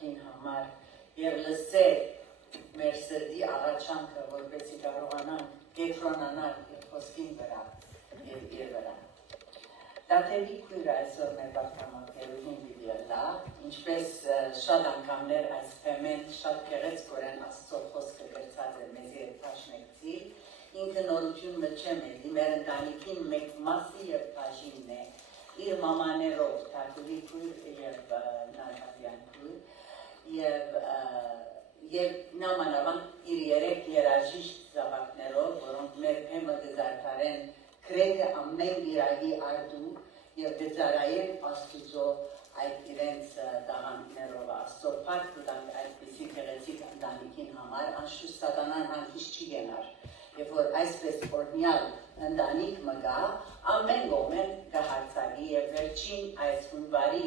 Տղամարդակին համար և լսել մեր սրտի աղաչանքը, որպեսզի կարողանանք կենտրոնանալ իր խոսքին վրա և իր վրա։ Դատևի քույրը այսօր մեր բարքամակերուհին պիտի ըլլա, ինչպես շատ անգամներ այս թեմեն շատ գեղեցկորեն Աստծո խոսքը գրծած է մեզի հետ տաշնեկցի, ինքը նորություն մտչեմ է, մեր ընտանիքին մեկ մասի և բաժինն է, իր մամաներով, թագուհի քույր և նարհատյան քույր, և նամանավանդ իր երեք երաժիշտ զավակներով, որոնք մեր փեմը գզարդարեն գրեթե ամեն գիրագի արդու և գծարային Աստուծո այդ իրենց տաղանդներով Աստծո փառք տանք այդպիսի գեղեցիկ ընտանիքին համար, անշուշտ սատանան հանգիստ չի գնար, և որ այսպես օրհնյալ ընտանիք մգա, ամեն կողմեն կհարցակի և վերջին այս հունվարի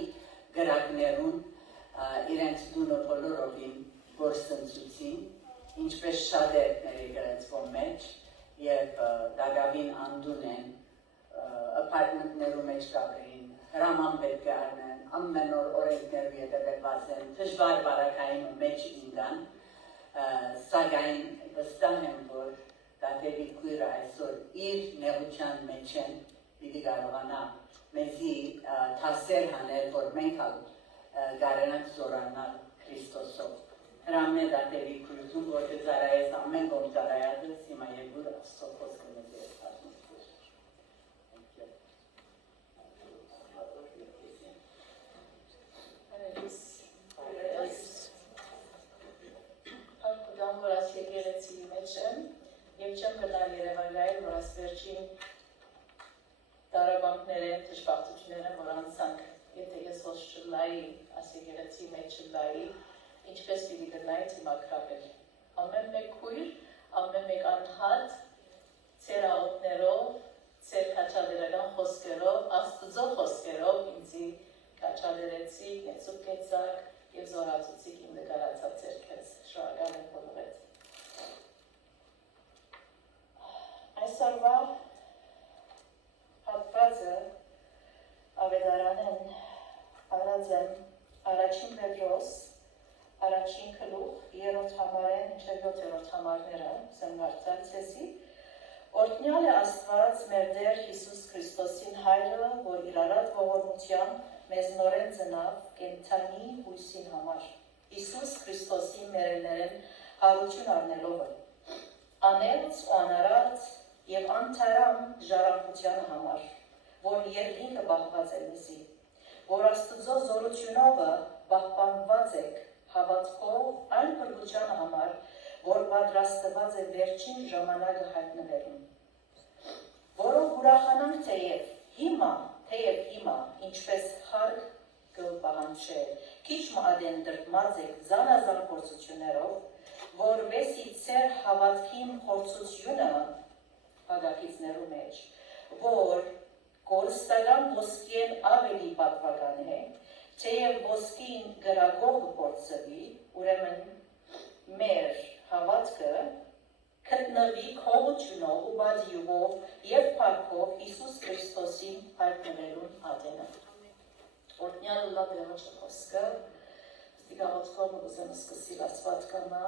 գրակներուն իրենց դունը բոլորովին գործընծուցին, ինչպես շատ է մեր եկեղեցվո մեջ, և դագավին անդուն են, ապարտմենտներու մեջ կապրին, հրաման պետք է արնեն, ամեն օր օրենքներու ետևեկված են, դժվար բարակային մեջ ինգան, սակայն վստահ եմ, որ Դատևի քույրը այսօր իր նեղության մեջ են, պիտի կարողանա մեզի թասեր հանել, որ մենք կարենանք զորանալ Քրիստոսով։ Հրամն է Դատևի քույրություն, որ կծարայես ամեն կողմ ծարայածս, հիմա եկուր Աստծո խոսքը մեզի հետ պատմություն։ Արկուդան, որ աս եկեղեցի մեջ եմ, և չեմ գտար երևակայել, որ աս վերջին տարաբանքներ են, թշպախտություններ են, որ անցանք, եթե ես ոս չլայի, աս եկեղեցի մեջ չլայի, ինչպես պիտի գնայի թիմակրապել։ Ամեն մեկ քույր, ամեն մեկ անհատ, ծեր աղոտներով, ծեր կաչադերական խոսքերով, Աստուծո խոսքերով ինձի կաչադերեցիք, նեցուկ կեցակ և զորացուցիք իմ նկարացած ձերքերս, շնորհակալ եմ բոլորդ։ Այսօրվա հատվածը ավետարանեն արած եմ առաջին Պետրոս, առաջին գլուխ, երրորդ համարեն, մինչև 7-րդ համարները զնգարցալ ցեզի, օրհնյալ է Աստված մեր Տեր Հիսուս Քրիստոսին Հայրը, որ իր առատ ողորմությամբ մեզ նորեն ծնավ կենդանի հույսին համար, Հիսուս Քրիստոսի մերելներեն հարություն առնելով անելց ու անարած և անթարամ ժառանգության համար, որ երկինքը բախված է մեզի, որ Աստուծո զորությունովը բախբանված եք հավատքով այն փրկության համար, որ պատրաստված է վերջին ժամանակը հայտնվելուն, որով ուրախանանք թեև հիմա, ինչպես խարկ կպահանջե, քիչ մադեն դրդմած եք զանազան փորձություններով, որովհետեւ ծեր հավատքին փորձությունը հագակիցներու մեջ, որ կորստական ոսկին ավելի պատվական է, թեև ոսկին գրագող փորձվի, ուրեմն մեր հավատքը գտնվի քողությունով ու բադիուով և փառքով Հիսուս Քրիստոսին հայտնվելուն ատենը։ Օրհնյալ լա Տերոջ խոսքը, ստիգաղոցքով ուզեմ սկսել Աստված կամա,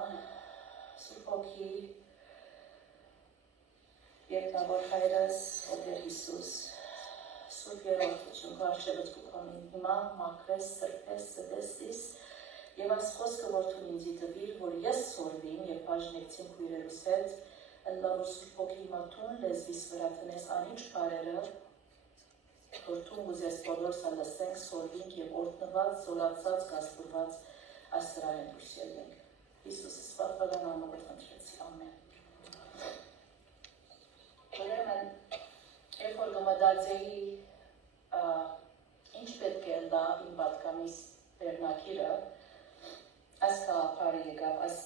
Սուրբ Հոգի, երկնավոր Հայրս, Տեր Հիսուս, Սուրբ Երորդություն, կարշևդ կուքոնին հիմա, մակրես, սրտես, սդեստիս, և այս խոսքը որդուն ինձի տվիր, որ ես սորվին և բաժնեկցին քույրերուս հետ, ընլավոր Սուրբ Հոգի հիմա տուն լեզվիս վրա տնես անիչ բարերը, որ տուն ուզես բոլոր սա լսենք, սորվինք և օրտնված, զորացած, գասպուրված այս սրահեն դուրս ելնենք։ Հիսուսս պատվական անողը խնդրեցի, ամեն։ Ուրեմն, երբ որ գմադացեի ինչ պետք է ընդա իմ պատկամիս վերնակիրը, այս կաղապարը եկավ, այս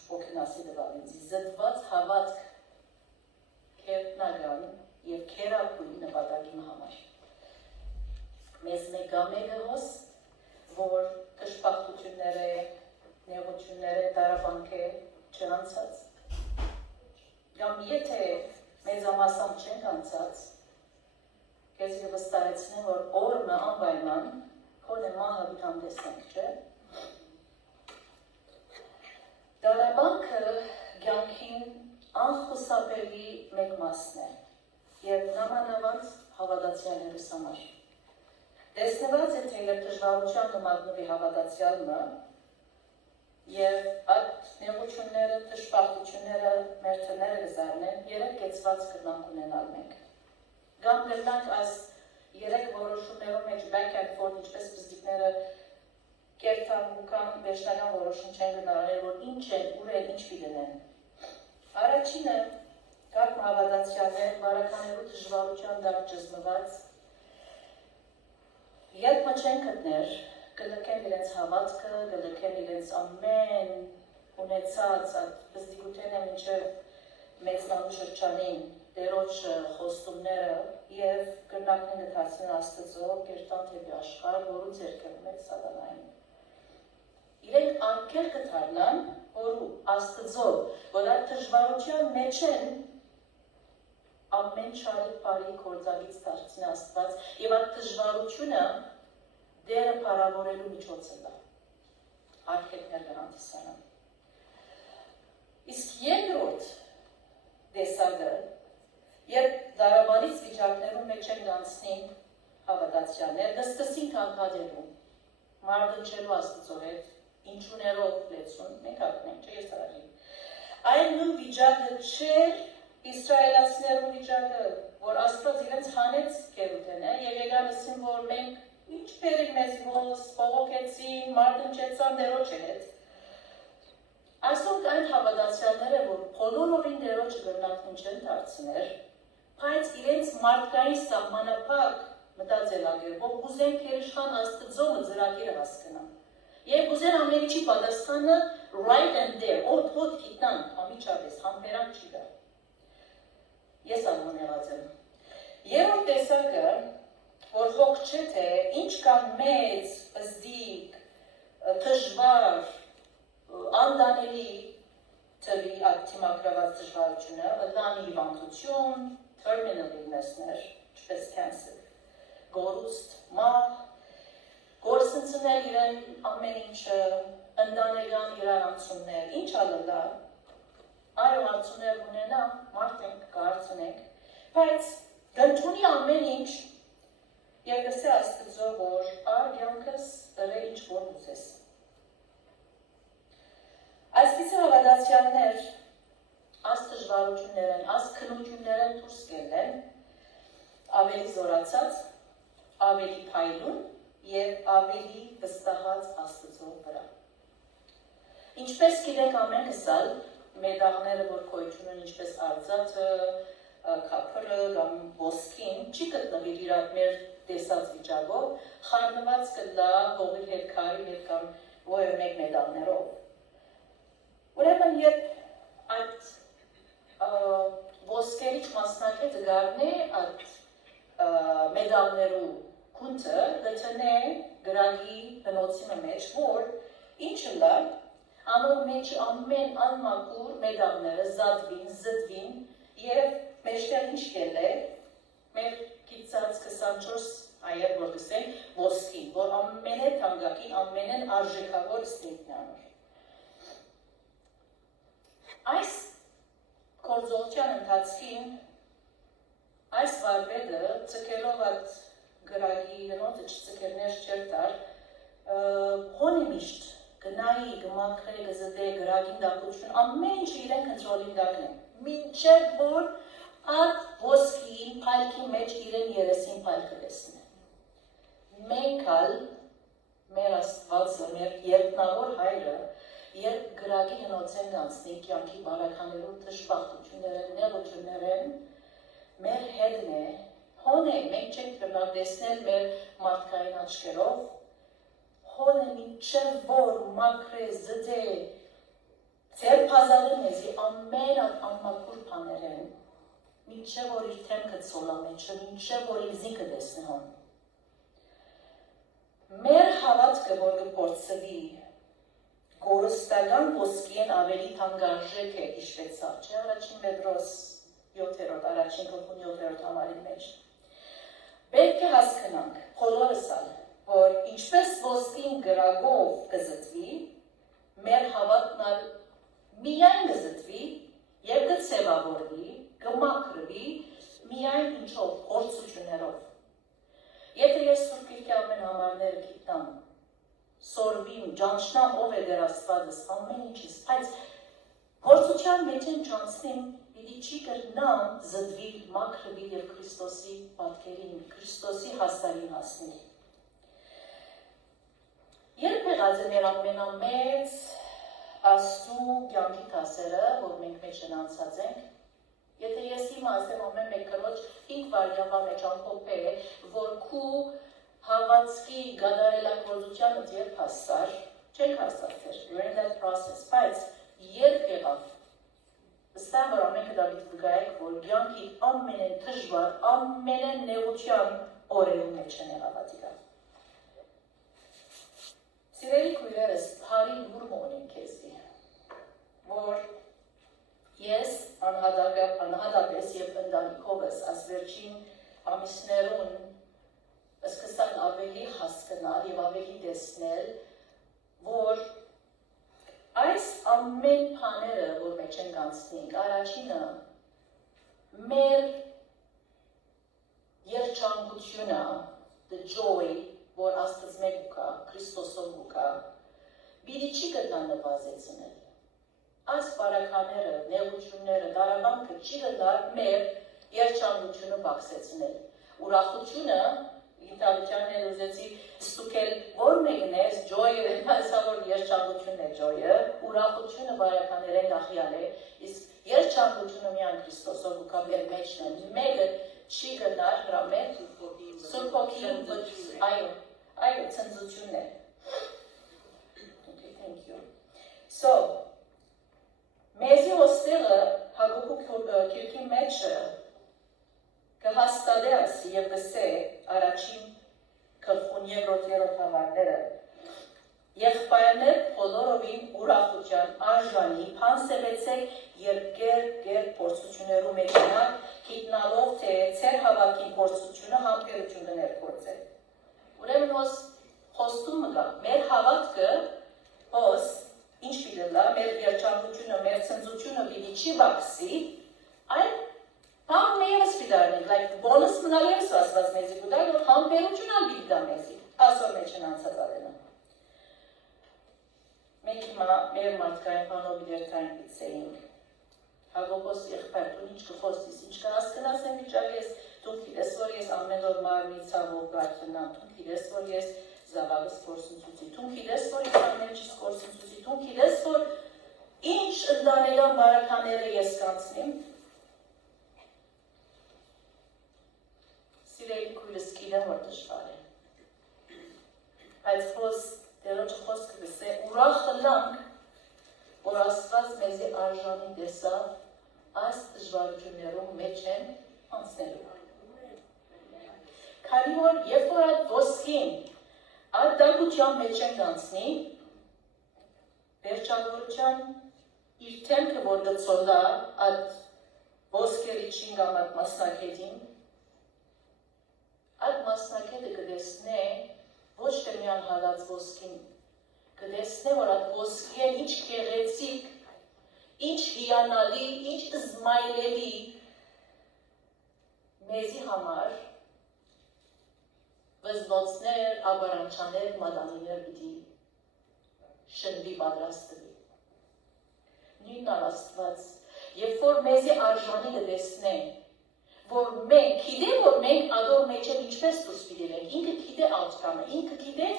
շպոքնասի դվավ ինձի, զդված հավատք կերտնական և կերակույն նպատակին համար։ Մեզ մեկամեկը հոստ, որ կշպախտությունները, նեղությունները, տարաբանքը չանցած։ Կամ եթե մեծամասամբ չենք անցած, կեզ վստահեցնեմ, որ օրը անպայման քոնե մահը բիթամ տեսնենք, չէ։ Գարաբանքը կյանքին անխուսափելի մեկ մասն է և նամանավանդ հավատացյալներս համար։ Տեսնված է, թե երբ դժվարության կմատնվի հավատացյալը և այդ նեղությունները, դժբախտությունները մեր թները կզարնեն, երեք կեցված կրնանք ունենալ մենք։ Կամ կրնանք այս երեք որոշումներով մեջ back and forth, ինչպես բզդիկները կերթան ուկան վերջնական որոշում չեն գնարանել, որ ինչ են, ուր են, ինչ պիտենեն։ Առաջինը, կարգ հավատացյալներ, բարականերու դժվարության դակ ճզմված, երբ մը չեն գտներ, կլքեն իրենց հավատքը, կլքեն իրենց ամեն ունեցած, բզդիկութեն է մինչև մեծնալու շրջանին, դերոջ խոստումները և կրնակն գտացնեն աստծո, կերտան թեպի աշխար, որու ձերքել մեծ սատանային։ Իրենք անկեր կթարնան, որու աստծո, որ այդ դժվարության մեջ են ամեն չարի բարի գործակից դարձին Աստված և այդ դժվարությունը դերը պարավորելու միջոցը դա։ Արկետներ կհանդիսանան։ Իսկ երկրորդ դեսագը, երբ դարաբանից վիճակներում մեջ են գանցնին հավատացյալներ, նստսին կանգադելու, մարդնչելու աստծո հետ, ինչուներով լեցուն, մենք ակնենք, չէ ես արագին։ Այն նույն վիճակը չէր իսրայելացիներու վիճակը, որ աստված իրենց հանեց կերութեն է, և եկան ասին, որ մենք ինչ բերիկ մեզ ոնց, բողոքեցին, մարդնչեցան դերոջը հետ։ Այսօր այն հավատացյալները, որ բոլորովին դերոջը գրնակն չեն դարձներ, բայց իրենց մարդկային սահմանափակ մտածելակերպով ուզեն քերիշխան աստծոմը ծրագիրը հասկանան։ Եվ ուզեն ամեն ինչի պատասխանը right and there, օդ գիտնան, ամիջապես, համբերանք չի գա։ Ես անուն եղած եմ։ Երորդ տեսակը, որ հոգ չէ թե, ինչ կան մեծ, բզդիկ, դժվար, անդանելի թվի ատիմակրված դժվարությունը, լանի հիվանդություն, terminal illness-ներ, ինչպես cancer, գորուստ, մահ, գործընծնել իրեն ամեն ինչը, ընդանեկան իրարանցումներ, ինչ ալըլա, այո հարցուներ ունենա, մարդ ենք, կարծնենք, բայց գնդունի ամեն ինչ և գսե աստծո, որ ար յանքս դրե ինչ որ ուզես։ Այսպիսի հավատացյալներ աս դժվարություններ են, աս քնություններ են դուրս կելեն, ավելի զորացած, ավելի փայլուն և ավելի վստահած աստծո վրա։ Ինչպես գիտենք ամեն կսալ, մեդաղները, որ կոյություն են ինչպես արձածը, կապրը կամ ոսկին, չի գտնվիր իրար մեր տեսած վիճակով, խարնված կլա հողի հետ, քարի հետ կամ ոյը մեկ մեդաղներով։ Ուրեմն երբ այդ ոսկերիչ մասնակետը գարնե այդ մեդաղներու կունտը լտնե գրագի բնոցիմը մեջ, որ ինչը լա, անոր մեջ ամեն անմակուր մեդաղները զատվին, զտվին և մեջտեղ ինչ կել է, մեր գիծած 24 այր որ գսեն ոսկին, որ ամենե թանգակին, ամենեն արժեքավոր ստեյքն անոր։ Այս կորձողջան ընթացքին, այս վարվետը ծկելով այդ գրագի հնոտը չծկերներ չերտար, հոնի միշտ գնայի, գմակրե, գզդե, գրագին դակություն, ամեն ինչը իրեն կնտրոլին դակն է, մինչև որ այդ ոսկին, պայլքի մեջ իրեն երեսին պայլքը դեսն է։ Մենք ալ, մեր աստվածը, մեր երտնավոր հայրը, երբ գրագի հնոցեն գանցնի, կյանքի բարականերու դժբախտություններ, նեղություններ են, մեր հետն է, հոն է, մենք չենք կրնակ դեսնել մեր մարդկային աչկերով, հոն է մինչև որ մակրե, զդե, ձեր պազալը մեզի ամեն անմակուր պաներ են, մինչև որ իր թեմքը ծոլա մեջը, մինչև որ իր զինքը դեսնի հոն։ Մեր հավատքը, որ կպործվի, գորստական ոսկին ավելի թանգարժեք է իշվեցա, չէ առաջին Պետրոս 7-րդ, առաջին գլխուն 7-րդ համարի մեջ։ Պետք է հասկանանք, բոլորս ալ, որ ինչպես ոսկին գրագով կզտվի, մեր հավատն ալ միայն կզտվի եւ կցևավորվի, կմաքրվի միայն ինչով փորձություններով։ Եթե ես Սուրբ Գիրքի ամեն համարները գիտնամ, սորվիմ, ճանչնամ ով է դեր Աստվածս ամեն ինչից, բայց փորձության մեջ են ճանցնիմ, պիտի չի կրնամ զտվիլ, մաքրվիլ եւ Քրիստոսի պատկերին, Քրիստոսի հաստարին հասնել։ Երբ եղած է մեր ամենամեծ Աստծու կյանքի դասերը, որ մենք մեջ անցած ենք, եթե ես հիմա ասեմ ամեն մեկ կրոջ 5 վարյավա մեջ ամփոփե, որ քու հավատքի գադարելագործությանը երբ հասար, չենք հասածեր, you're in that process, բայց երբ եղավ, վստահ որ ամենքը Դավիթ կգայեք, որ կյանքի ամենեն դժվար, ամենեն նեղության օրերու մեջ են եղավատիկա։ Սիրելի քույրերս, հարի լուր մոնին քեզի, որ ես անհատապես և ընտանիքովս այս վերջին ամիսներուն սկսան ավելի հասկանալ և ավելի տեսնել, որ այս ամեն բաները, որ մեջ ենք անցնենք, առաջինը մեր երջանկությունը, the joy, որ Աստծո մեկ ուկա, Քրիստոսով ուկա, բիդի չի գտնան նվազեցնել։ Այս բարակաները, նեղությունները, դարաբանքը չի գնար մեր երջանկությունը բացեցնել։ Ուրախությունը, ինտալիջան էլ ուզեցի ստուկել, որ մեկն է, joy-ը, հազավոր երջանկությունն է joy-ը, ուրախությունը բարականերեն գախյալ է, իսկ երջանկությունը միան Քրիստոսով ուկա մեր մեջն է, մեկը չի գնար հրա մեր Սուրբ Հոգին, այո, ցնծությունն է։ Okay, thank you. So, մեզի ոստեղը հագուկու կիրքի մեջը կհաստադես և գսե առաջին կլխուն երրորդ համարները եղբայրներ բոլորովին ուրախության արժանի փանսևեցեք երկեր փորձություններու մեջնակ գիտնալով թե ծեր հավաքին փորձությունը համբերություն կներկործել։ Ուրեմն խոստում մգա, մեր հավատքը հոս ինչ պիտելա, մեր երջանկությունը, մեր ցնծությունը պիտի չի բացի, այլ համ մեևս պիտարնենք, like բոնուս մնալ եվս ասված մեզի կուտա, որ համբերություն ալպիտ դա մեզի, ասոր մեջ են անցած արենը։ Մենք հիմա մեր մարդկային բանով իրերթային պիցեինք, հագոպոս եղբայր, դու ինչ կխոսիս, ինչ կհասկնաս եմ վիճակես, դու գիտես, որ ես ամեն օր մարմնի ցավով գարտնամ, դու գիտես, որ ես զավակս կորսնցուցի, դու գիտես, որ ես ամենջիս կորսնցուցի, դու գիտես, որ ինչ ընտանեկան բարակաները ես կանցնիմ, սիրելի քույրս գիտեմ, որ դժվար է, բայց Տերոջը խոսքը գսե ուրախ լանք, որ Աստված մեզի արժանի տեսավ այս դժվարություններում մեջ են անցնելու։ Քանի որ երբ որ այդ ոսկին այդ դակության մեջ ենք անցնի, վերջավորության իր թեմքը որ գծոլա այդ ոսկերի չին կամ այդ մասնակետին, այդ մասնակետը կտեսնե ոչ թե միան հալած ոսկին, կտեսնե, որ այդ ոսկին ինչ գեղեցիկ, ինչ հիանալի, ինչ զմայլելի մեզի համար վզնոցներ, աբարանչաներ, մադանիներ պիտի շնվի պատրաստվի։ Նույնն Աստված, երբ որ մեզի արժանի կտեսնե, որ մենք գիտենք, որ մենք ադոր մեջ են ինչպես դուրս պիտենք, ինքը գիտե outcome-ը, ինքը գիտե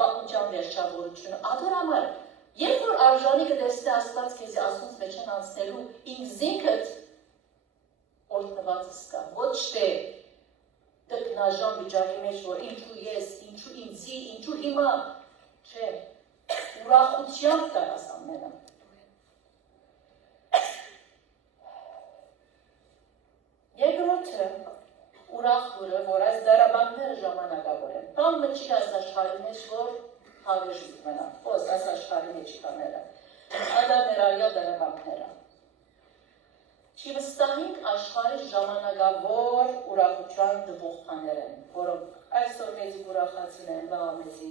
բաղության վերջավորությունը, ադոր համար, երբ որ արժանի կտեսնե Աստված քեզի ասունց մեջ են անցնելու, ինքզինքդ օրտնված սկա, ոչ թե դկնաժան վիճակի մեջ, որ ինչու ես, ինչու ինձի, ինչու հիմա, չէ, ուրախությամբ տարաս ամենը։ Երկրորդը ուրախ որը, որ այս դարաբանները ժամանակավոր են։ Բան մջի այս աշխարհի մեջ, որ հավերժիտ մնա, ոս այս աշխարհի մեջ կաները, ադաներարյա դարաբանները։ Չի վստահենք աշխարհի ժամանակավոր ուրախության դվող բաներ են, որոնք այսօր մեզի ուրախացին են, լավ մեզի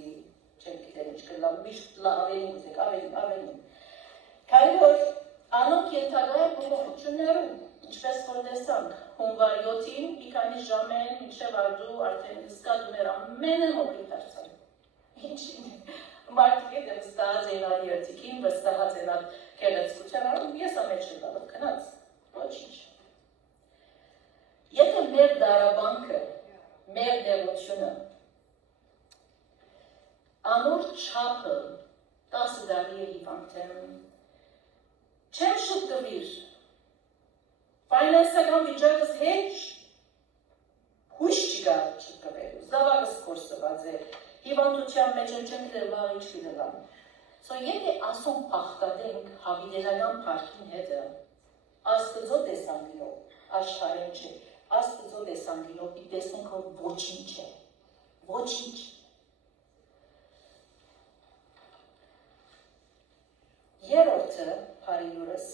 չեմ գիտեմ ինչ կլա, միշտ լա ավելին ուզեք, ավելին։ Քանի որ անոնք ենթակա են փոփոխություններում, ինչպես որ տեսանք, հունվար 7-ին մի քանի ժամեն մինչև արդու արդեն հսկատուներ ամենը մոքրի դարձան։ Ինչին մարդիկ հետ վստահած էին ադի երթիկին, վստահած են ադի կեղեցկության, ես ամեջ եմ դալով կնած, ոչինչ։ Եթե մեր դարաբանքը, մեր դեղությունը, անոր չապը 10 դարի է հիվանդեմ, չեմ շտկվիր, ֆայնանսական վիճակս հեչ, հույս չկա չկվելու, զավակս կորսված է, հիվանդության մեջ չենք դրվաղ ինչ կդվան։ So եթե ասում պախտադենք հավիդերական պարքին հետը, աստծո տեսանգիրով, աշխարեն չէ, աստծո տեսանգիրով պի տեսնենք, որ ոչինչ է, ոչինչ։ Երորդը, պարիլուրս,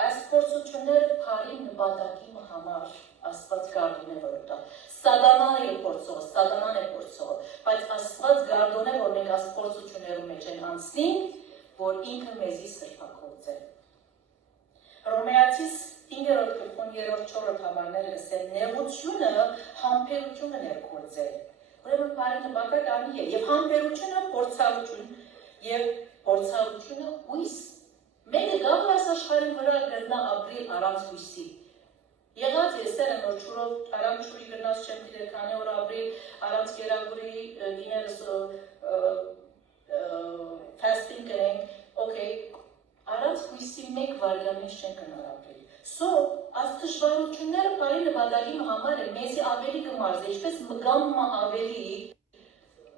այս փորձությունները պարի նպատակի համար Աստված գարդուն է որտա։ Սատանան է փորձող, բայց Աստված գարդուն է, որ մենք այս փորձություններում մեջ են անցնենք, որ ինքը մեզի սրբակոծե։ Հռոմեացիս 5-րդ գլխում 3-4 համարները գսել նեղությունը համբերությունը ներկործել։ Ուրեմն բարի նպատակ անի է, եւ համբերությունը փորձառություն եւ փորձառությունը հույս։ Մեկը գավ այս աշխարհի վրա գտնա ապրիլ առանց հույսի։ Եղած եսել եմ, որ չուրով առանց չուրի գնաց չեմ դիրել, քանի որ ապրիլ առանց գերագուրի դիներս ֆաստինգ կրենք, օքեյ, առանց հույսի մեկ վարգամից չեն կնար ապրիլ։ So, այս դժվարությունները բարի նպատակի համար է, մեզի ավելի կմարզե, ինչպես մգամմա ավելի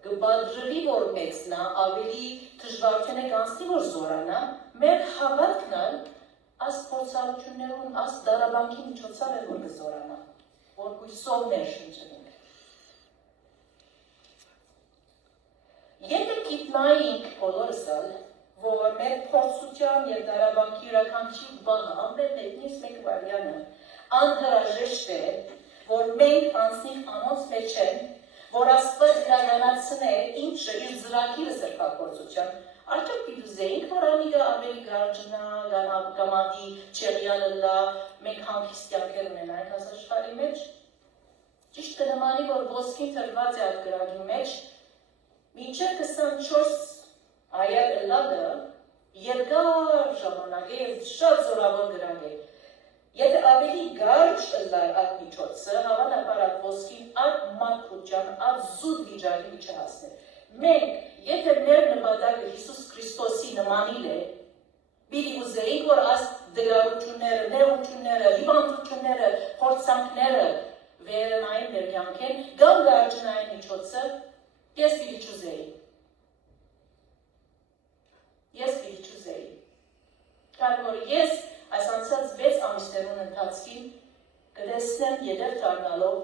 կբադրվի, որ մեծնա, ավելի դժվարությունը կանցնի, որ զորանա, մեր հավատքն ալ այս փորձառություններում, այս դարաբանքի միջոցով է, որ կզորանա, որ հույսով ներշնչենք։ Եթե գիտնայինք բոլորս ալ, որ մեր փորձության և դարաբանքի յուրաքանչյուր բանը, ամեն մեկնից մեկ վարյանը, անհրաժեշտ է, որ մենք անցնենք անոնց մեջ են, որ Աստված իրականացնե ինչը իր ծրագիրը սրբագործության, արդյոք պիտուզեինք, որ անիկը ավելի գարջնա, գամադի չեղյալը լա, մենք հանգիստ կյանքեր ունենայինք այս աշխարհի մեջ։ Ճիշտ կնմանի, որ ոսկին թրված է այդ գրագի մեջ, մինչև 24 այար ըլլալը երկար ժամանակ է և շատ զորավոր գրագ է։ Եթե ավելի գարջ ըլլար այդ միջոցը, հավանաբար այդ ոսկին այդ մաքրության, այդ զուտ վիճակի միջը հասներ։ Մենք, եթե մեր նպատակը Հիսուս Քրիստոսի նմանիլ է, պիտի ուզեինք, որ այս դժվարությունները, նեղությունները, հիվանդությունները, փորձանքները վերանային մեր կյանքին, կամ գարջնային միջոցը, ես պիտի չուզեի։ Ես պիտի չուզեի։ Քանի որ ես այս անցած 6 ամիսներուն ընթացքին կտեսնեմ ետեր դառնալով,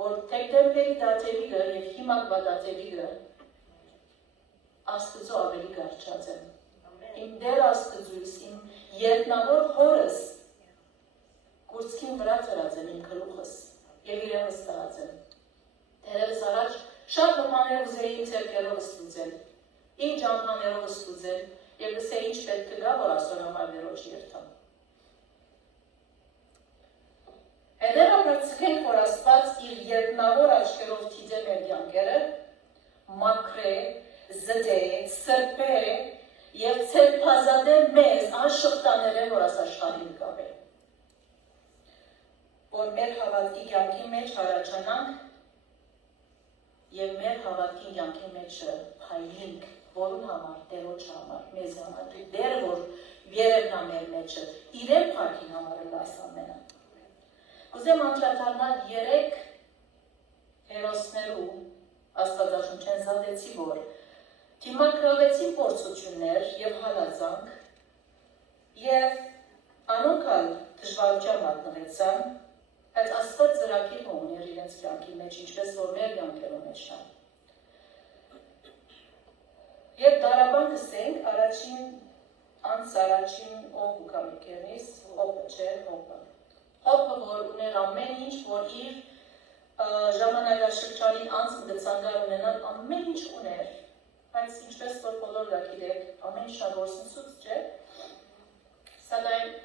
որ դեկտեմբերի դաթևիկը և հիմակվա դաթևիկը Աստծո ավելի գարջած եմ։ Իմ դեր Աստծույս, իմ երկնավոր հորս կուրծքին վրա ծրած եմ իմ գլուխս և իրեն վստահած եմ։ Դերևս առաջ շատ մտաներ ուզեի իմ ձեռքերով ստուծել, իմ ճամփաներով ստուծել և գսեի ինչ պետք կգա, որ Աստծո համար վերոջ երթամ։ Հետևաբար ցկենք, որ Աստված իր երկնավոր աչքերով թիծե մեր կյանքերը, մաքրե, զդե, սրբե և ցերպազատե մեզ անշղթաներ է, որ այս աշխարհին կապե։ Որ մեր հավատքի կյանքի մեջ հարաճանանք և մեր հավատքի կյանքի մեջը փայլենք, որուն համար, Տերոջ համար, մեզ համար, դեր որ երևնա մեր մեջը, իրեն փառքին համար էլ այս ամենը։ Կուզեմ անդրադառնալ 3 հերոսներու Աստվածաշունչեն զատեցի, որ դիմակրավեցին փորձություններ և հալածանք և անոնք ալ դժվարության մատնվեցան, բայց Աստված ծրագիր ուներ իրենց կյանքի մեջ, ինչպես որ մեր կյանքերում մեջ նա։ Եվ դարաբան գսենք առաջին ով ու կամիկերնից, հոպը չէ, հոպը։ Հոպը, որ ուներ ամեն ինչ, որ իր ժամանակաշրջանին անցմ դծանգար ունենալ ամեն ինչ ուներ, բայց ինչպես որ բոլոր դա գիտեք, ամեն շատ որսնսուց չէ, Սակայն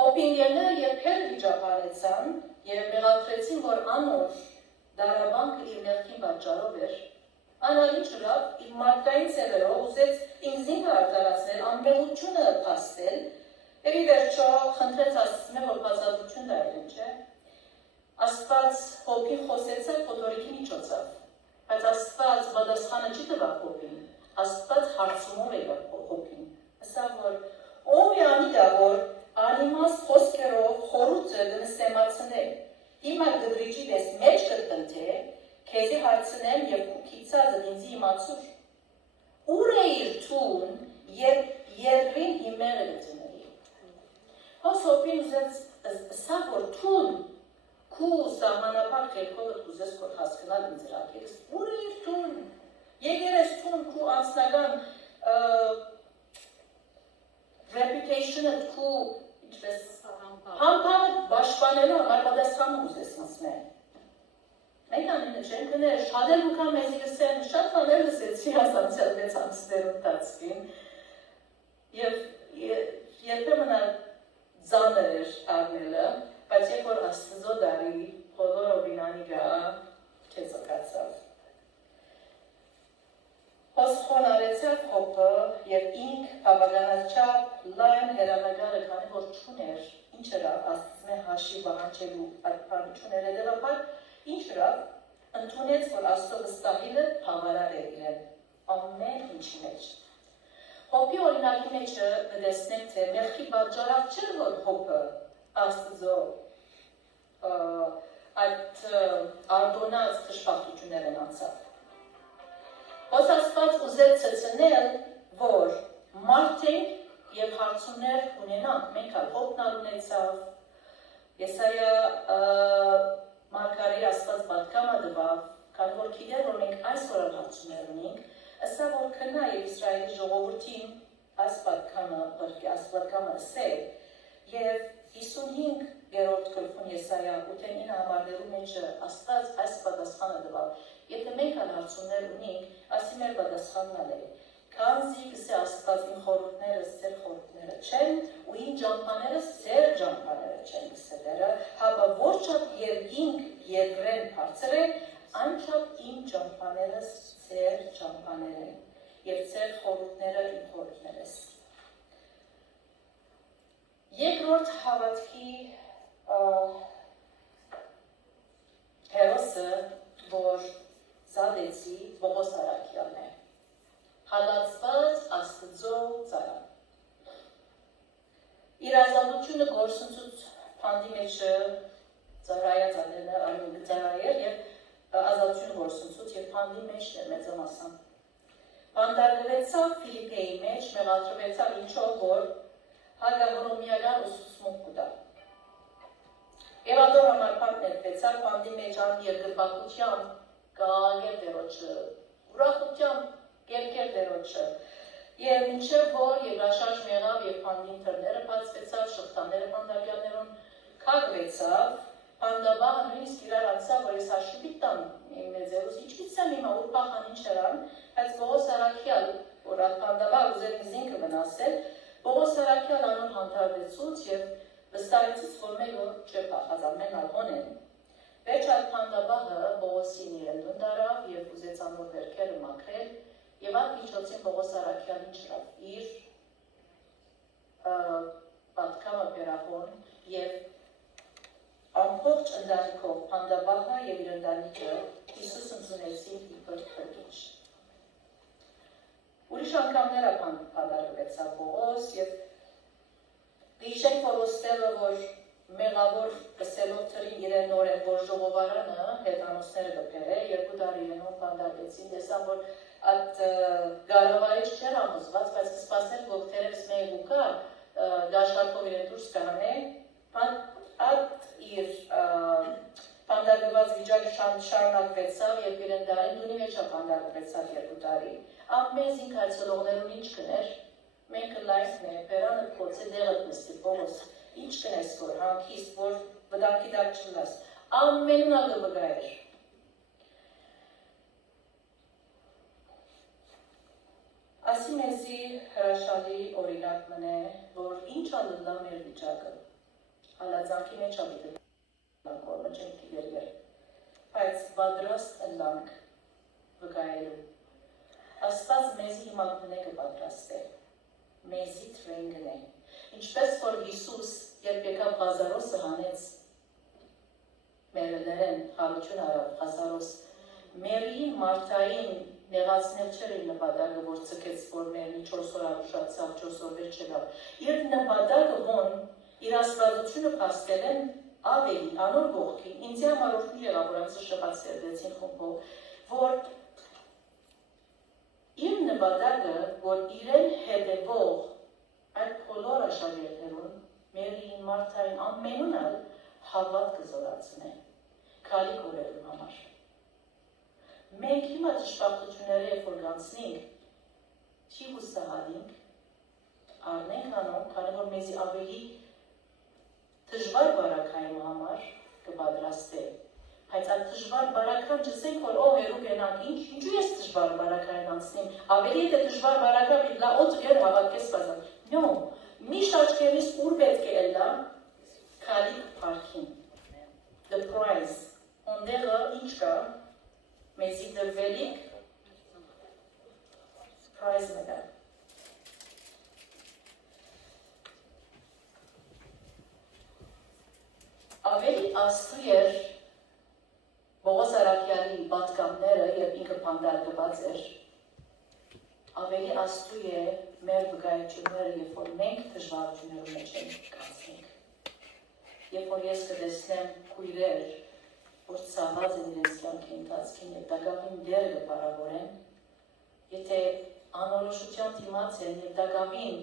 հոպինյանը երբեր վիճակարեցան և մեղադրեցին, որ անոր դարաբանքը իր ներքին պատճառով էր։ Անալի չրավ իր մարդկային ծևերով ուզեց ինքնին արտարացնել, անմեղությունը փաստել, և ի վերջո խնդրեց Աստծուն, որ բացատրություն տայր, չէ։ Աստված հոպին խոսեցավ փոթորիկի միջոցով, բայց Աստված պատասխանը չի տվավ հոպին, Աստված հարցումով է հոպին, ասավ, որ ով է անի դա, որ անիմաստ խոսքերով խորհուրդը կնստեմացնե, հիմա գդրիջի պես մեջ կտնթե, քեզի հարցնեմ և քիծածը ինձի իմացուր։ Ուր է իր թուն, երբ երկրին հիմերը գտնելի։ Հոս հոպին ուզեց սա, որ թուն, քու սահմանապար խելքովդ կուզես կոր հասկնալ ինձ ռակերս, ուր է իր թուն, եկեր ես թուն քու անցնական reputation-ը քու համբավը բաշպանելու համար պատասխանը ուզես ինձ Մենք անինը չենք գներ, շատ էլ ուկա մեզի լսեն, շատ բաներ լսեցի ասանցյալ 6 ամսներում տացքին և երբեմն ձաներ էր արնելը, բայց երբ որ Աստծո դարի բոլոր օբինանի գա չեզոկացավ։ Հոսխոն արեցավ հոպը և ինք բավականաչապ լայն հերանագարը քանի որ չուներ, ինչ era Աստծմե հաշի վահանչելու այդ բանը չուներ հետևաբար Ինչ ռավ, ընդունեց, որ Աստծո վստահիլը բավարար է իրեն, ամեն ինչի մեջ։ Հոպի օրինակի մեջը կտեսնենք, թե մեղքի պատճառով չէր, որ հոպը Աստծո այդ արտոնած թշպախտություններ են անցավ։ Ոս Աստված ուզեց ցցնել, որ մարդենք և հարցումներ ունենանք, մենք ալ հոպն ունեցավ, Եսայա Մարգարի Աստված պատկամը դվավ, քանի որ գիտեր, որ մենք այս օրը հարցումներ ունենք, ասա որ քնա և Իսրայելի ժողովրդին այս պատկամը ասել, և 55-րդ գլխում Եսայա 8-9 համարներու մեջը Աստված այս պատասխանը դվավ, եթե մենք ան հարցումներ ունենք, ասի մեր պատասխանն է, քանզի կսե Աստված իմ խորհուրդներս ձեր խորհուրդները չեն, ու իմ ջամփաներս ձեր ջամփաները չեն կսելերը, հապա որչափ երկինք երկրեն բարձր են, անչափ իմ ջամփաներս ձեր ջամփաներ են, և ձեր խորհուրդները իմ խորհուրդներս։ Երկրորդ հավատքի հերոսը, որ զադեցի Պողոս Արաքյալն է։ Հալածված Աստծո ծառան։ Իր ազատությունը գործընծուց փանդի մեջը ծառայած անելը ծառայեր և ազատությունը գործընծուց և փանդի մեջն էր մեծամասան։ Պանդարգվեցավ Ֆիլիպեի մեջ, մեղադրվեցավ ինչով, որ հագավորոմիական ուսուցմունք կուտա։ Եվ ադոր համար պանդներվեցավ պանդի մեջ ան երկրբակությամբ կաղագեր դերոչը, ուրախությամբ Կերկեր դերոչը, և մինչև որ երկրաշարժ մեղավ և պանդին թրները բացվեցավ, շղթաները պանդագյաններում կագվեցավ, պանդաբաղը նույնիսկ իրար անցավ, որ ես հաշիվի տամ իմ մեծերուս, ինչպից եմ հիմա ուր պախան ինչ երան, բայց Պողոս Արաքյալ, որ այդ պանդաբաղ ուզեր մզինքը վնասել, Պողոս Արաքյալ անուն հանդարվեցուց և վստահեցուց, որ մեր որ չէ պախած ամեն ալհոն են։ Վերջ այդ պանդաբաղը Պողոսին իրենդուն դարավ և ուզեց անոր վերքերը մաքրել Եվ այդ միջոցին Պողոս Արաքյալին չրավ իր պատկամը պերախոն և ամբողջ ընտանիքով պանդաբաղը և իր ընտանիքը Իսուս ընդունեցին իբր փրկիչ։ Ուրիշ անգամները պանդարգվեցավ Պողոս և դիշենք որ ոստելը, որ մեղավոր կսելով թրին իրեն նոր են, որ ժողովարանը հետանոսները կպեր է, երկու դար իրենով պանդարգեցին, տեսան, որ այդ գարավայից չեր ամուսված, բայց կսպասել, որ թերևս մեկ ու կա, դաշարկով իրեն դուրս կհանե, այդ իր պանդարգված վիճակը շարունակվեցավ, երբ իրեն դարին դունի մեջը պանդարգվեցավ երկու տարի, ամեն զինք այցելողներուն ինչ կներ, մենք լայսն է, պերանը կոցե դեղըտ նստի, Պողոս, ինչ կնես որ, հանքիստ, որ վդանքի դակ չլաս, ամենն ագը վգա էր։ Ասի Բացի մեզի հրաշալի օրինակ մնե, որ ինչ ալլա մեր վիճակը, հալածանքի մեջ ավիտը լանք, որ մջենք կիվերգեր, բայց բադրաստ լանք վգայելու։ Աստված մեզի հիմա գնե կպադրաստ է, մեզի թրենգն է, ինչպես որ Հիսուս երբ եկավ Ղազարոսը հանեց, մերելերեն հարություն արավ Ղազարոս, մերին մարդային նեղացնել չէր իր նպատակը, որ ցկեց, որ մերնի 4 օր արուշացավ, 4 օր վեր չգավ։ Իր նպատակը ոնց իր աստվածությունը փաստել են ավելի անոր ողքին, ինձ համար օրհնի եղավ, որ ամսը շփացրեցին խումբով, որ իր նպատակը, որ իրեն հետևող այդ բոլոր աշակերտներուն, մերին մարդային ամենուն էլ հավատ կզորացնեն, քալի կորելու համար։ Մենք հիմա ճշմարտությունները երբ որ գանցնենք, չի հուսահատենք, առնենք անոնք, քանի որ մեզի ավելի դժվար բարակային համար կպատրաստե։ Բայց այդ դժվար բարական չսենք, որ ով հերու գենանք, ինչու ես դժվար բարակային անցնեմ, ավելի եթե դժվար բարական իր լա օծ գեր հավատքես բազան։ No, միշտ աչքերիս ուր պետք է էլա, քալիք պարքին, the prize, ոնդեղը ինչ կա, մեզի դրվելիք prize medal։ Ավելի աստու էր Բողոս Արաքյալի պատկամները, երբ ինքը պանդարգված էր, ավելի աստու է մեր վկայությունները, երբ որ մենք դժվարություններում մեջ ենք կանցնենք։ Երբ որ ես կտեսնեմ քույրեր, որ ցաված են իրենց կյանքի ընթացքին եւ դակավին դերը կփառավորեն, եթե անորոշության դիմաց են եւ դակավին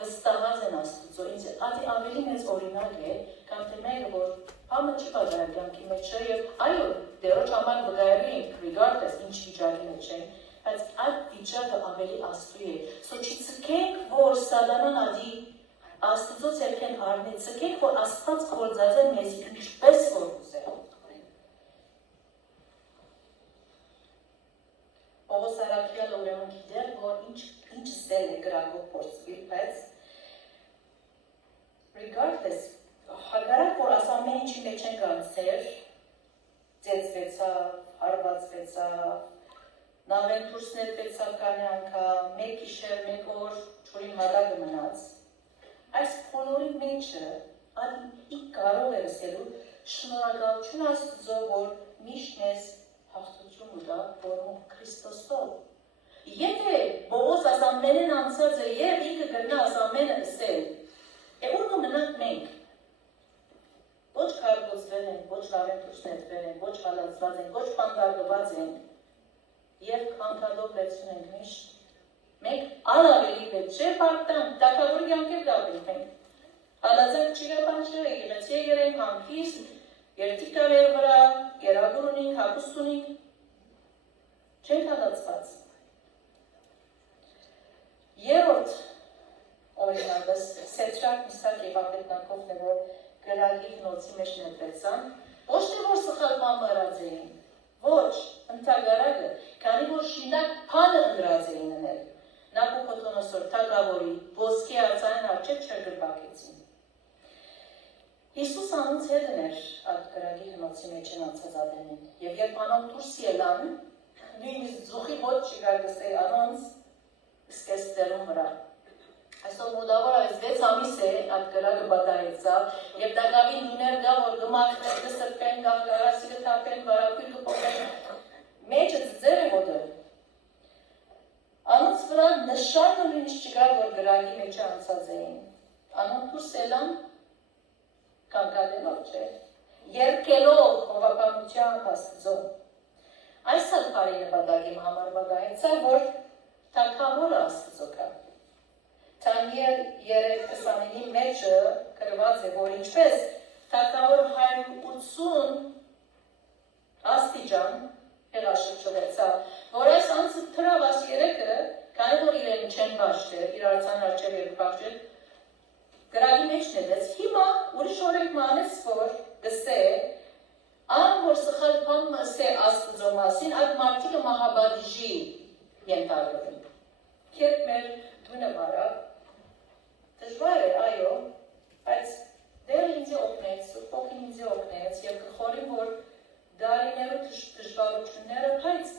վստահած են Աստծո, ինձ ավելի մեծ օրինակ է, կամ թե մեկը, որ համը չի պատահել կյանքի մեջ եւ այո, դերոջ համար վկայելու ենք, regardless ինչ վիճակի մեջ են, բայց այդ վիճակը ավելի աստու է, so չցկենք, որ սատանան ադի Աստծո ցերքեն առնի, ցկենք, որ Աստված կորձած է մեզ ինչպես որ ուզե։ Պողոս Արաքյալը ուրեմն գիտեր, որ ինչ զել է գրագով փորձվի, բայց regardless, հագարակ, որ աս ամեն ինչի մեջ ենք անցեր, ծեծվեցավ, հարվածվեցավ, նավեն դուրս ներվեցավ կանի անգամ, մեկ գիշեր, մեկ օր, չորին հատակը մնաց, այս բոլորի մեջը, ադի կարող է լսելու շնորհակալություն Աստծո, որ միշտ մեզ հաղթություն ուտա, որում Քրիստոսով։ Եթե Բողոս աս ամենեն անցած է և ինքը գրնա աս ամենը ասել, ուր մնանք մենք, ոչ քարգոծվել են, ոչ լավեն դուրս ներվել են, ոչ հալածված են, ոչ պանդարգված են, և քանքալով լեցուն ենք միշտ, մենք ալավելի պետ չէ պարտան, տակավոր կյանքեր դապենք ենք, հալածակ չիրապանչերը, եղեցի եղերենք, հանքիստ, երտիկավեր վրա, երագուր ունինք, հապուստ ունինք, չենք հալածված։ Երորդ օրինակս, Սեդրակ, Միսակ և Աբեդնագովն է, որ գրագի հնոցի մեջ ներվեցան, ոչ թե որ սխալ բան մռած էին, ոչ, ընդհանրակը, քանի որ շինակ փանը ընտրած էին ընել, Նաբուքոդոնոսոր թագավորի ոսկի արձանին առջև չերգրբակեցին։ Հիսուս անոնց հետն էր այդ գրագի հնոցի մեջ են անցած ադենին, և երբ անոնք դուրս ելան, նույնիսկ զուխի ոչ չգարգսեի անոնց սկեստերում վրա։ Այսօր մուդավոր այս 6 ամիս է այդ գրագը բադայեցավ, և դագավին նուներ գա, որ գմախներ կսրպեն, գավգարասի կթապեն, բարակույր կպոպեն, մեջը ձեր է ոտը։ Անոնց վրա նշանը նույնիսկ չկար, որ գրագի մեջը անցած էին։ Անոնք դուրս ելան, կանգալելով չէ, երկելով հովականությամբ Աստծո։ Այս հալպարի նպատակի համար բադայեցավ, որ թագավորը Աստծո կա։ Թանիել 3:29-ի մեջը գրված է, որ ինչպես թագավոր 180 աստիճան հեղաշրջվեցավ, որ այս անձը թրավ աս երեքը, քանի որ իրեն չեն բաշխել, իր արձան արջև երբ բաշխել, գրագի մեջ ներվեց, հիմա ուրիշ օրենք մանեց, որ գսե, ան որ սխալ բան մսե Աստծո մասին, այդ մարդիկը մահաբադիժի ենթարկվեն։ Երբ մեր մեր դունը վարավ, դժվար է, այո, բայց դերը ինձ օգնեց, Սուրբ Ոգին ինձ օգնեց և կխորին, որ դարիներու դժվարությունները, բայց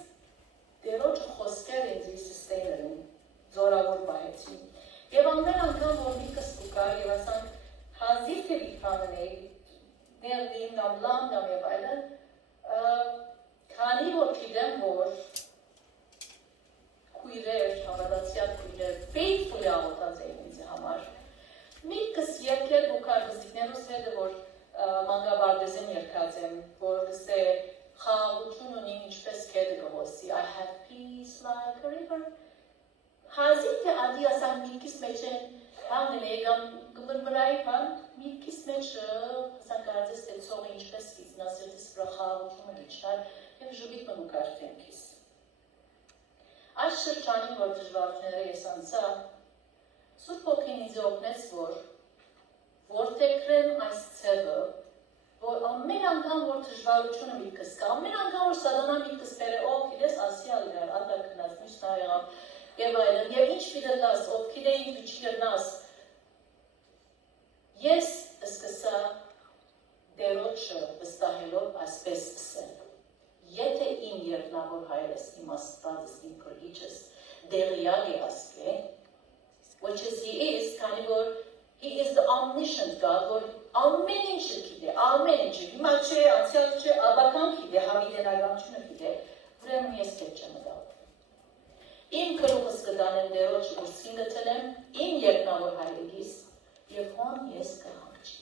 Տերոջը խոսքեր ինձ սստեյներ են, զորավոր պահեցին։ Եվ ամեն անգամ, որ միտքս կուկար և ասանք հազիվ թե վիքանն էի, ներդին, կամ լամ, կամ և այլն, քանի որ գիտեմ, որ քույրեր, հավատացյալ քույրեր, faithfully աղոթած էին ինձ համար, միտքս երկեր կուկար բզիկներուս հետը, որ մանգաբարդեզին երկած եմ, որ գստե խաղաղություն ունիմ ինչպես կետը գողոսի, I have peace like a river, հազիվ թե ադի ասան միտքիս մեջ են, Հանգն է, կամ գմրմրայի պան, միտքիս մեջ ասան կարծես թե ծողը ինչպես կիցնա, սրտիս վրա խաղաղությունը լիչնար և ժուբիտ մնու կարդենքիս։ Այս շրջանին, որ դժվարությունները ես անցա, Սուրբ Ոգին ինձ օգնեց, որ որտեքրեմ այս ցեղը, որ ամեն անգամ, որ դժվարությունը միտքս կա, ամեն անգամ, որ սատանա միտքս բերե, գիտես, ասիալ իրար, ատար կնած, միշտ նա եղավ, և այլն, և ինչ պիտենաս, ովքիդ էին վիճիրնաս, ես սկսա դերոջը վստահելով ասպես սկսել, եթե իմ երկնավոր հայրս, իմ աստվածս, իմ փրկիչս, դեղյալ է ասկե, which is he is, քանի որ he is the omniscient God, որ ամեն ինչը գիտե, ամեն ինչը, հիմա չէ, անցյալ չէ, աբական գիտե, հավիտենականությունը գիտե, ուրեմն ես պետք չեմ դառնալ։ Իմ քրուխս կդանեմ դերոջը ուսքին գտելեմ, իմ երկնավոր հայրիկիս, և հոն ես կհանգչի։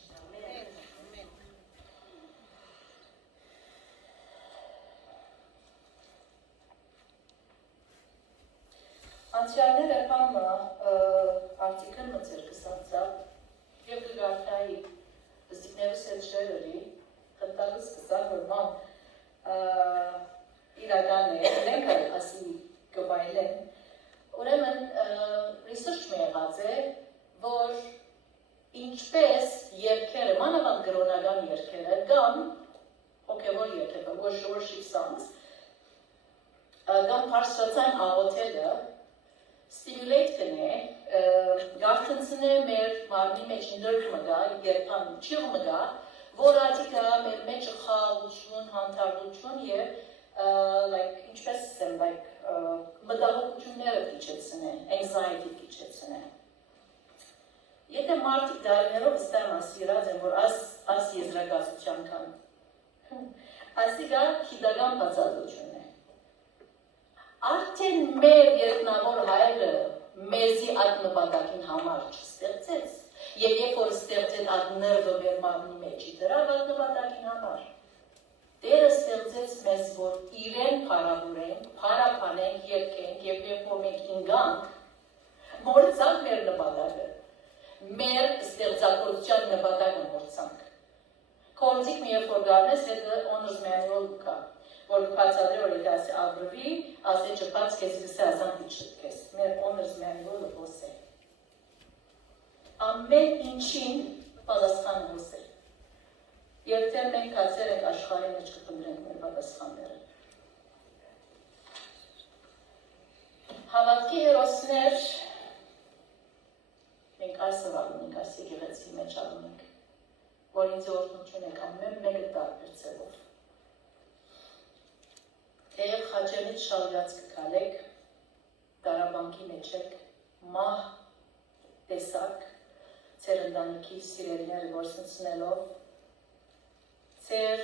Անցյալները պամը արտիկն մծեր կսանցավ և գգարդայի բզիկներուս հետ շերերի խնդալուս կսան, որ ման իրական է, լենք այլ ասի գվայլեն, ուրեմն research մի եղած է, որ ինչպես երկերը, մանավանդ գրոնական երկերը, կամ հոգևոր երկերը, worship songs, կամ պարսվածային աղոթելը stimulate կնե, գարթնցնե մեր մարմնի մեջ ներգմը գա, երբան չիղմը գա, որ ադիկա մեր մեջը խաղաղություն, հանդարտություն և ինչպես եմ, մտահոգությունները կիչեցնե, anxiety կիչեցնե։ Եթե մարդիկ դարիներով ստայմ ասիրած են, որ աս եզրակացության կան, ասիկա քիդական բացադրություն է։ Արդեն մեր երկնավոր հայրը մեզի այդ նպատակին համար չստեղծեց, և երբ որ ստեղծեց այդ նրվը մեր մարմնի մեջի դրավ այդ նպատակին համար, Տերը ստեղծեց մեզ, որ իրեն փարավորենք, փարապանենք, երկենք, և երբ որ մենք ինգանք, մորցանք մեր նպատակը, մեր ստեղծագործության նպատակը մորցանք։ Կորձիկ մի երբ որ գարնես, հետը honors manual կա, որ բացադրի որ եթե ասի ագրվի, ասի չպած կեզ գսե ասան պիչտքես, մեր honors manual-ը ոս է։ Ամեն ինչին պատասխան ոս է։ Եվ թե մենք կացեր ենք աշխարի մեջ կպնդրենք մեր պատասխանները։ Հավատքի հերոսներ մենք այս ըվալում ենք, այս եկեղեցի մեջ ալում ենք, որ ինձ օրհնություն եք ամեն մեկը տարբեր ձևով։ Թեև խաչենից շալգած կգալեք, դարաբանքի մեջ եք, մահ տեսակ, ձեր ընտանիքի սիրելիները գործընծնելով, ձեր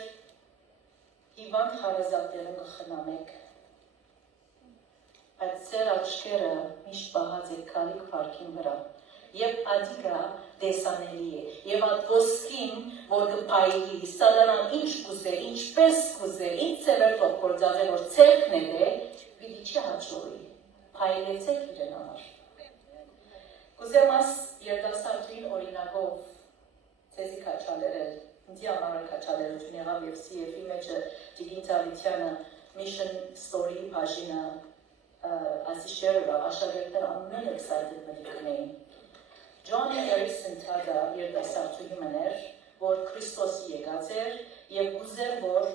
հիվանդ հարազատներում կխնամեք, բայց ձեր աչքերը միշտ պահած եք քալիք փառքին վրա, և ադիկա դեսանելի է, և այդ ոսկին, որ կպայլի, սատանան ինչ կուզե, ինչպես կուզե, ինչ ձևեր թող գործածե, որ ցերքն է, պիտի չհաջողի, փայլեցեք իրեն համար։ Կուզեմ աս երդասարտուին օրինակով ձեզի քաչալերել, ինձի համար քաչալերություն եղավ և CF-ի մեջը Տիգին Թավիթյանը Mission Story բաժինը ասի շերվա, աշակերտներ ամեն excited մտիքն էին։ John Harrison Tada երդասարտուհի մներ, որ Քրիստոսի եկած էր և ուզեր, որ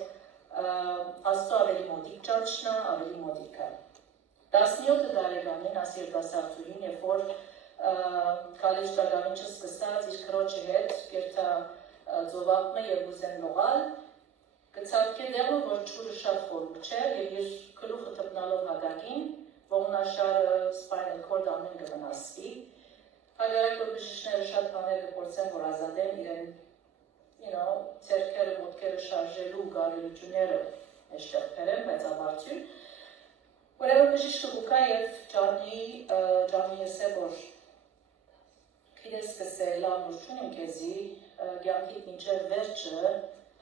աստծո ավելի մոտիկ ճանչնա, ավելի մոտիկա։ 17 տարեկանին աս երիտասարդուհին, երբ որ քալեջ տականիչը սկսած իր քրոջը հետ կերտա ծովակը եւ ուզեն լողալ, կցածկե դեղը, որ ճուրը շատ խորուկ չէ եւ իր գլուխը թփնալով հագակին, ողնաշարը spinal cord ամեն կվնասվի, հագարակ որ բժիշկները շատ բաներ կփորձեն, որ ազատեն իրեն, ցերքերը, ոտքերը շարժելու կարողությունները այստեղ բերեն, բայց ավարտություն Ուրեմն բժիշկը ուկա և ջանի եսե, որ քիդես կսե լավ որ չունիմ կեզի, գյանքիտ մինչև վերջը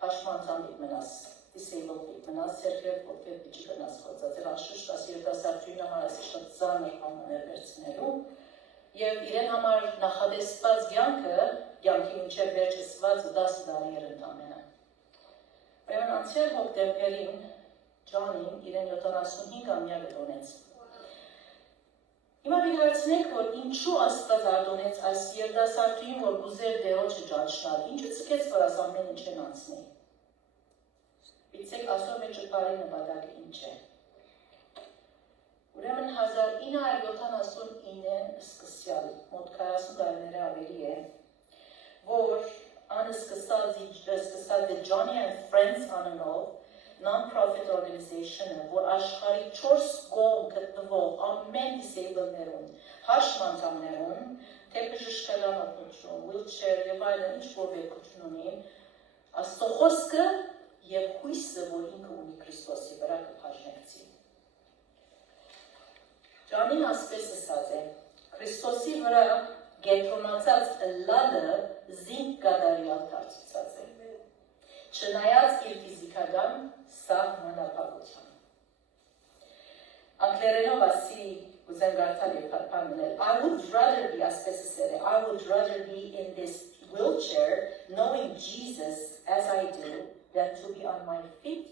հաշմանցան դիտ մնաս, դիսեյբլ դիտ մնաս, ցերքեր ոտքեր պիչի կնաս խոցած, էր անշուշտ ասի երիտասարդուհին համար ասի շատ ծանր անուններ վերցնելու, և իրեն համար նախադեсված գյանքի մինչև վերջը սված 10 տարի էր ընդամենը։ Ուրեմն անցյալ հոկտեմբերին Ջանին իրեն 75 ամյակը դոնեց։ Հիմա մի հարցնեք, որ ինչու Աստված արտոնեց այս երիտասարդուհին, որ ուզեր դեղոջը ճանչնալ, ինչու ցկեց, որ այս ամեն ինչ են անցնի։ Պիտեք ասոր մեջ պարի նպատակը ինչ է։ Ուրեմն 1979 սկսյալ, մոտ 40 տարիները ավելի է, որ անսկսած The Johnny and Friends անունով non-profit organization-ը, որ աշխարհի 4 կողմ գտնվող ամեն disabled-ներուն, հաշմանդամներուն, թե բժշկական օգնություն, wheelchair եւ այլն ինչ որ բերքություն ունի, Աստծո խոսքը եւ հույսը, որ ինքը ունի Քրիստոսի վրա կփաժնեցի։ Ջանին ասպես ասած է, Քրիստոսի վրա գետրոնացած լալը զինք կատարյալ դարձած է։ Չնայած իր ֆիզիկական սահմանափակության։ Անգլերենով ասի ուզեմ գարտալ եւ պատմել I would rather be ասպես ասել է I would rather be in this wheelchair knowing Jesus as I do than to be on my feet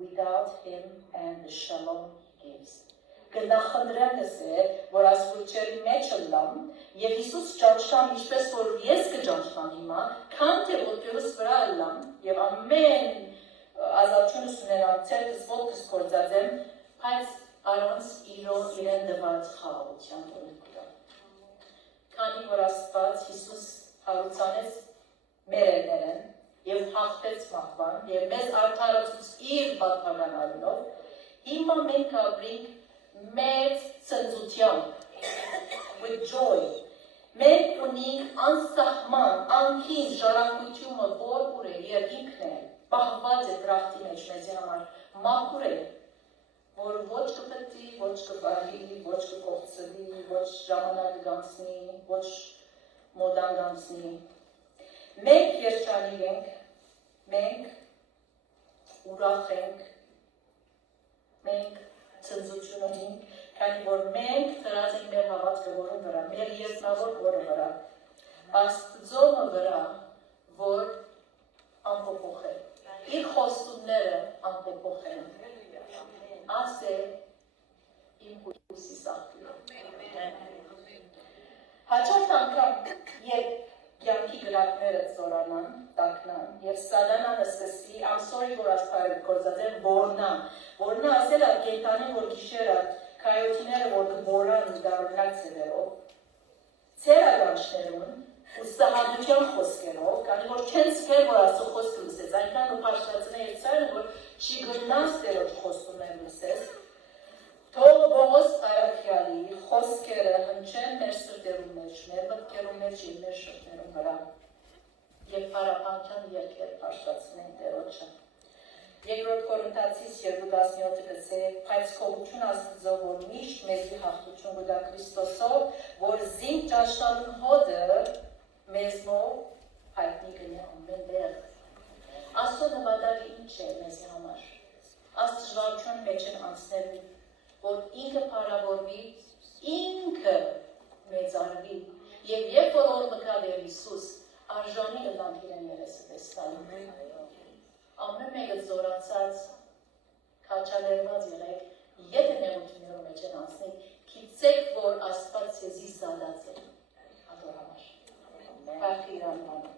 without him and the shalom he gives. Գնահանդրեմ է, որ այս wheelchair-ի մեջ լամ եւ Հիսուս ճանչնամ ինչպես որ ես կճանչնամ հիմա, քան թե ոտքերս վրա լամ եւ ամեն ազատությունը ունենալ ցերկս ոտքս կործածեմ, բայց առանց իրեն դված խաղաղության օրենքով։ Քանի որ Աստված Հիսուս հարուցանեց մեր էներեն եւ հաղթեց մահվան եւ մեզ արդարացուց իր պատվական արյունով, հիմա մենք ապրենք մեծ ծնծությամբ, with joy, մենք ունենք անսահման, անքին ժառանգությունը, որ ուր է եւ ինքն է, պահված է դրախտի մեջ մեզի համար, մաքուր է, որ ոչ կպտի, ոչ կբահի, ոչ կկողցվի, ոչ ժամանակ գանցնի, ոչ մոդան գանցնի։ Մենք երջանիկ ենք, մենք ուրախ ենք, մենք ծնծություն ունենք, քանի որ մենք ծրած ենք մեր հավատքը որը վրա, մեր երկնավոր որը վրա, Աստծո վրա, որ անփոփոխ է, իր խոստումները անփոփոխ են, աս է իմ հույսի սաղբյուրը։ Հաճախ անգամ, երբ կյանքի գրակները ծորանան, տակնան, և սատանան սկսի, I'm sorry, որ աշխարհը գործածել որնա ասել է կենտանի, որ գիշերը կայոթիները, որ կբորան դարունակ ծևերով, ծերագանչներուն ու սահադության խոսքերով, կանի որ չեն սկեր, որ ասո խոսքը լսես, այնքան ու պաշտացն է երցարը, որ չի գնաս դերոջ խոստումներ լսես, թող Բողոս Արաքյալի խոսքերը հնչեն մեր սրտերում մեջ, մեր մտքերում մեջ և մեր շրտներում վրա և պարապանքյան երկեր պաշտացնեն դերոջը։ Երկրորդ Կորինթացիս 2:17 գծե, բայց քողություն Աստծո, որ միշտ մեզի հաղթություն կտա Քրիստոսով, որ զինք ճաշնալուն հոդը մեզնով հայտնի կնի ամեն տեղ։ Աստծո նպատակը ինչ է մեզի համար։ Աստծժվարության մեջ են անցնելու, որ ինքը փառավորվի, ինքը մեծարվի, և երբ որ մկավ էր Հիսուս, արժանի ըլանք իրեն երեսը տեսնալու։ Ամեն մեկը զորացած, քաչալերված եղեք, եթե նեղություններով մեջ են անցնեք, գիտեք, որ Աստված ձեզի զադած է, ադոր համար։ Բարքի իր անվանը։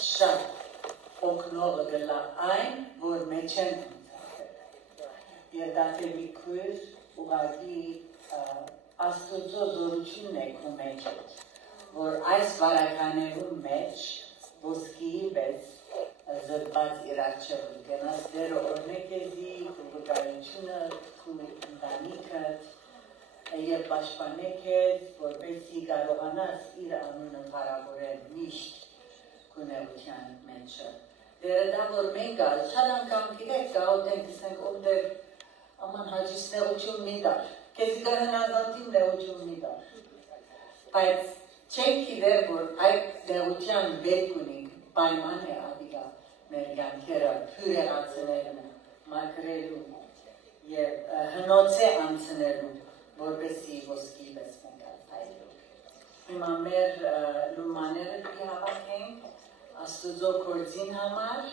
շատ օգնողը գլա այն, որ մեջ են ընթացել։ Եվ դատելի քույր ուղղակի Աստուծո զորությունն է քո մեջ, որ այս վարականերու մեջ ոսկիի պես զրված իրաչը գնաց դերը օրնեք եզի, քո վկայությունը, քո ընտանիքը եւ պաշտպանեք ես, որպեսզի կարողանաս իր անունը փառավորել միշտ քո նեղության մեջը։ Դերը դա որ մենք շատ անգամ գիտեք գաղութենք ասենք ով դեր աման հաջիս նեղություն մի դար, քեզ դա հնազանդին նեղություն մի դար։ Բայց չենք գիտեր որ այդ նեղության վետ ունենք պայման է ադիգա մեր յանքերը փյուրեղացնելն մաքրելու եւ հնոցե անցնելու որպեսի ոսկի պես մենք այլելու։ Հիմա մեր լումաները պի հավաքենք Աստուծո գործին համար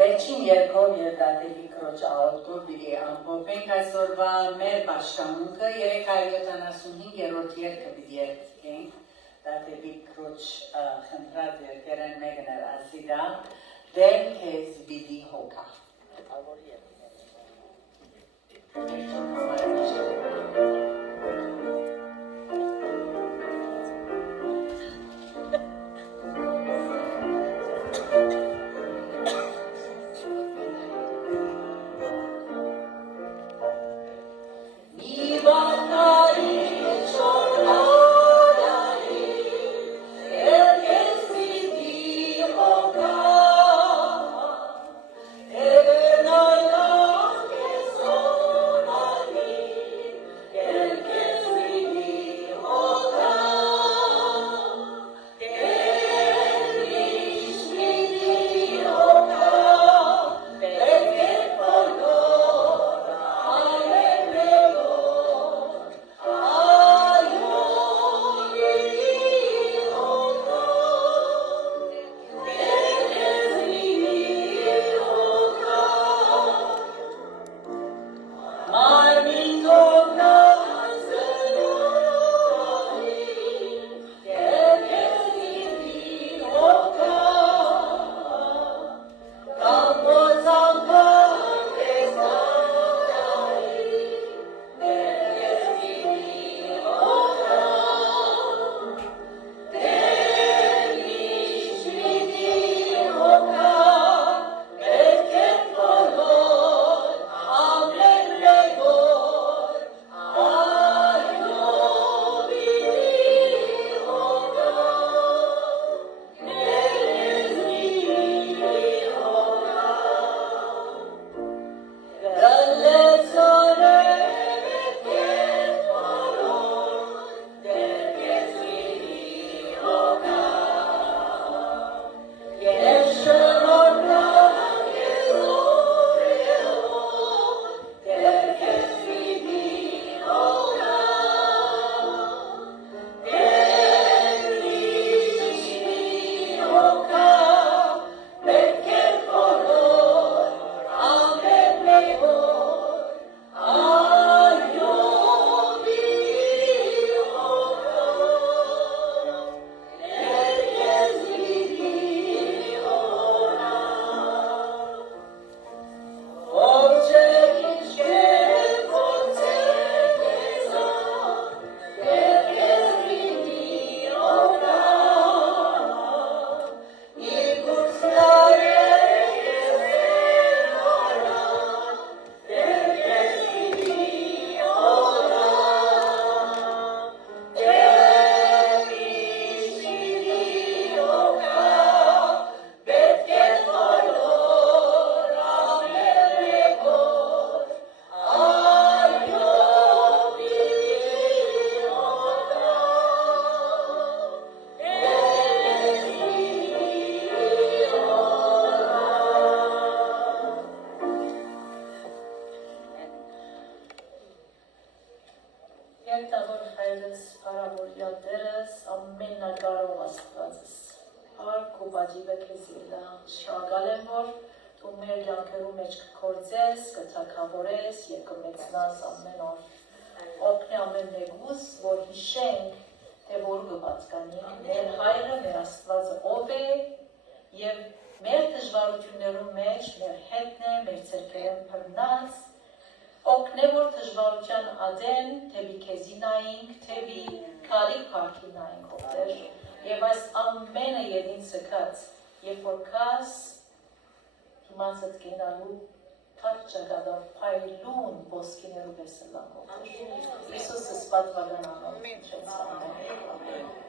Վերջին երկով և դատելի քրոջ աղոթքով պիտի ամփոփենք այսօրվա մեր պաշտամունքը 375-րդ երգը պիտի երգենք դատելի քրոջ խնդրած երգերեն մեկն էր ասիդա դեր քեզ պիտի հոգա շնորհակալ եմ, որ դու մեր յանքերու մեջ կգործես, կթակավորես եւ կմեծնաս ամեն օր։ Օգնի ամեն մեկուս, որ հիշենք, թե որ կպատկանենք, մեր հայրը, մեր Աստվածը ով է եւ մեր դժվարություններու մեջ մեր հետն է, մեր ցերկերեն բռնած, օգնե որ դժվարության ադեն, թեպի քեզի նայինք, թեպի քարի փառքի նայինք ովտեր, եւ այս ամենը ելին ցկած, երբ որ կաս հիմացդ կենալու թարջագադար փայլուն ոսկիներու պես լավ ովտեր, Իսուսը սպատվական անով, ամեն։